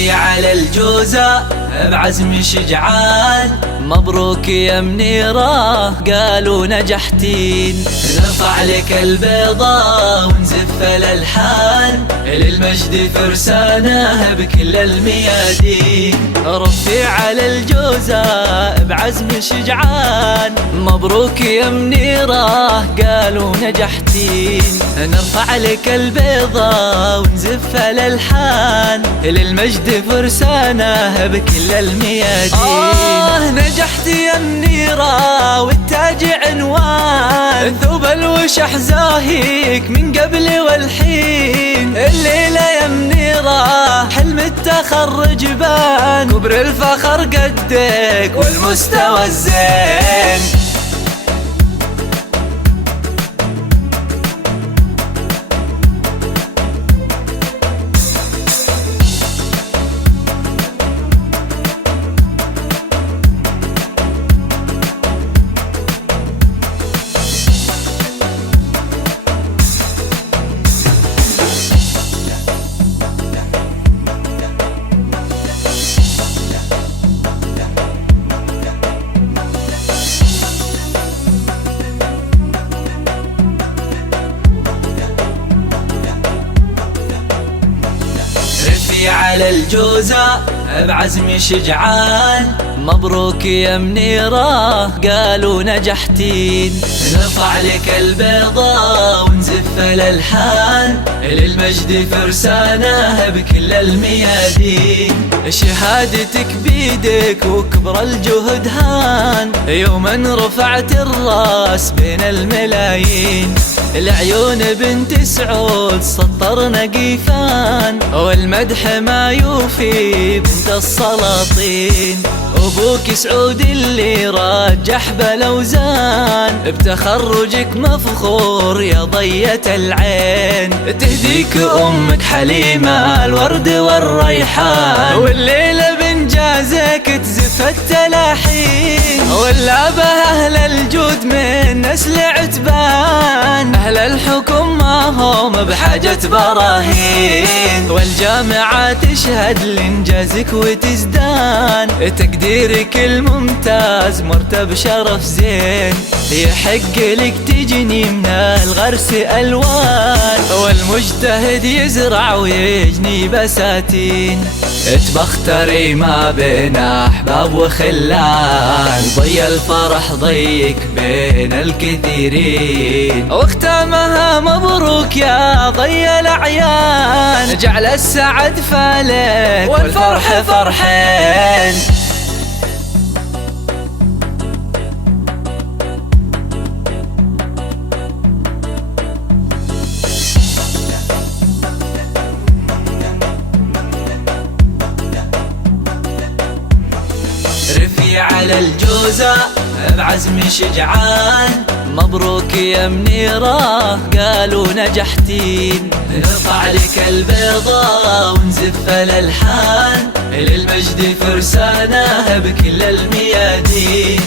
رفي على الجوزة بعزم شجعان، مبروك يا منيرة قالوا نجحتين. نرفع لك البيضة ونزف الألحان، للمجد فرسانه بكل الميادين. رفي على الجوزة بعزم شجعان، مبروك يا منيرة قالوا نجحتين. نرفع لك البيضة ونزف الألحان، للمجد فرسانه بكل الميادين. نجحتي يا منيرة والتاج عنوان، ثوب الوشح زاهيك من قبل والحين. الليلة يا منيرة حلم التخرج بان، كبر الفخر قدك والمستوى الزين. على الجوزة بعزم شجعان، مبروك يا منيرة قالوا نجحتين. نرفع لك البيضة ونزف الألحان، للمجد فرسانه بكل الميادين. شهادتك بيدك وكبر الجهد هان، يوما رفعت الراس بين الملايين. العيون بنت سعود سطرنا قيفان، والمدح ما يوفي بنت السلاطين. أبوك سعود اللي رجح بلوزان، بتخرجك مفخور يا ضية العين. تهديك أمك حليمة الورد والريحان، والليلة بنجازك تزف التلاحين. واللعبة أهل الجود من نسل عتبان، أهل الحكم ما هم بحاجة براهين. والجامعة تشهد لإنجازك وتزدان، تقديرك الممتاز مرتب شرف زين. يحق لك تجني من الغرس ألوان، والمجتهد يزرع ويجني بساتين. تبختري ما بين أحباب وخلان، ضي الفرح ضيك بين الكثيرين. واختامها مبروك يا ضي الأعيان، جعل السعد فالك والفرح فرحين. رفي على الجوزة بعزم شجعان، مبروك يا منيرة قالوا نجحتين. نرفع لك البيضة ونزف الألحان، للمجد فرسانه بكل الميادين.